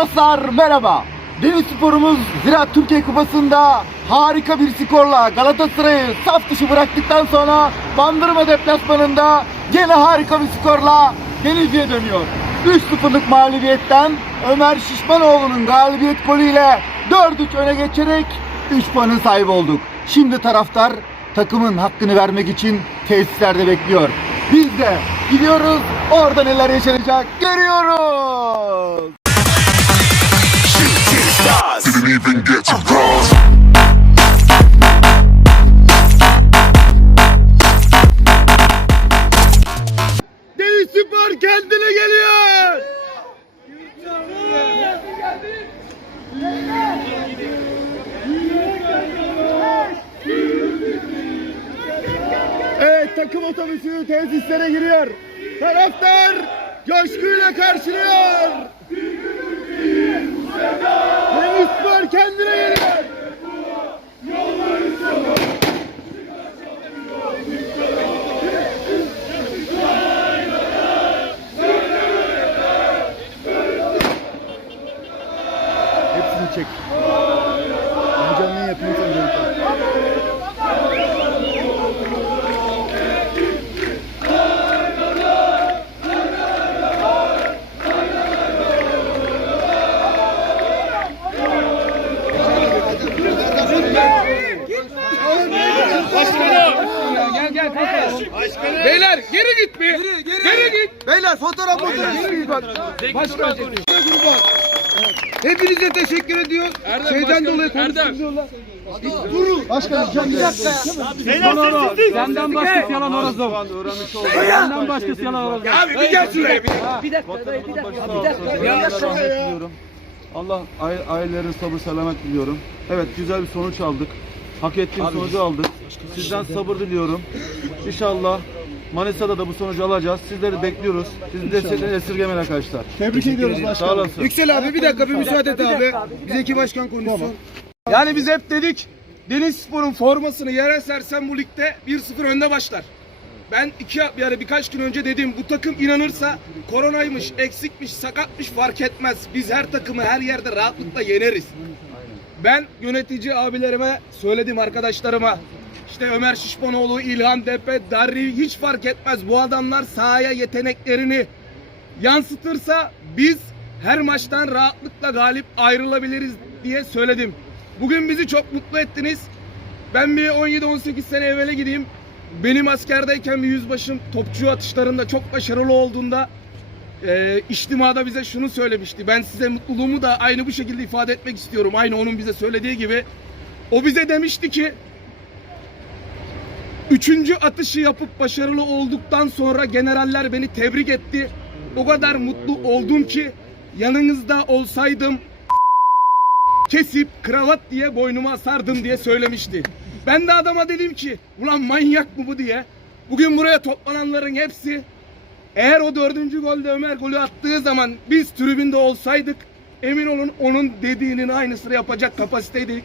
dostlar merhaba. Deniz sporumuz Ziraat Türkiye Kupası'nda harika bir skorla Galatasaray'ı saf dışı bıraktıktan sonra Bandırma deplasmanında gene harika bir skorla Denizli'ye dönüyor. 3-0'lık mağlubiyetten Ömer Şişmanoğlu'nun galibiyet golüyle 4-3 öne geçerek 3 puanın sahibi olduk. Şimdi taraftar takımın hakkını vermek için tesislerde bekliyor. Biz de gidiyoruz orada neler yaşanacak görüyoruz. Didn't even get to cross. Deniz Spor kendine geliyor. Evet takım otobüsü tesislere giriyor. Taraftar coşkuyla karşılıyor. Deniz Spor kendine geliyor. Hepsini çek. Yayın yapayım sen de. Beyler geri git bir. Geri, git. Beyler fotoğraf fotoğraf. Hepinize teşekkür ediyoruz. Şeyden dolayı konuşuyorlar. Başkanım canlı yayın. Senden başkası yalan orası. Senden başkası yalan orası. Abi bir gel şuraya bir. diliyorum. Allah aile- ailelerin sabır selamet diliyorum. Evet güzel bir sonuç aldık. Hak ettiğim sonucu aldık. Sizden sabır diliyorum. İnşallah Manisa'da da bu sonucu alacağız. Sizleri bekliyoruz. Sizi desteklerini esirgemeyin arkadaşlar. Tebrik ediyoruz Sağ başkanım. olasın. Yüksel abi bir dakika bir müsaade et abi. Bize iki başkan konuşsun. Yani biz hep dedik Deniz Spor'un formasını yere sersen bu ligde 1-0 önde başlar. Ben iki yani birkaç gün önce dedim bu takım inanırsa koronaymış, eksikmiş, sakatmış fark etmez. Biz her takımı her yerde rahatlıkla yeneriz. Ben yönetici abilerime söyledim arkadaşlarıma. İşte Ömer Şişmanoğlu, İlhan Depe, Darri hiç fark etmez. Bu adamlar sahaya yeteneklerini yansıtırsa biz her maçtan rahatlıkla galip ayrılabiliriz diye söyledim. Bugün bizi çok mutlu ettiniz. Ben bir 17-18 sene evvele gideyim. Benim askerdeyken bir yüzbaşım topçu atışlarında çok başarılı olduğunda e, içtimada bize şunu söylemişti. Ben size mutluluğumu da aynı bu şekilde ifade etmek istiyorum. Aynı onun bize söylediği gibi. O bize demişti ki Üçüncü atışı yapıp başarılı olduktan sonra generaller beni tebrik etti. O kadar mutlu oldum ki yanınızda olsaydım kesip kravat diye boynuma asardım diye söylemişti. Ben de adama dedim ki ulan manyak mı bu diye. Bugün buraya toplananların hepsi eğer o dördüncü golde Ömer golü attığı zaman biz tribünde olsaydık emin olun onun dediğinin aynısını yapacak kapasiteydik.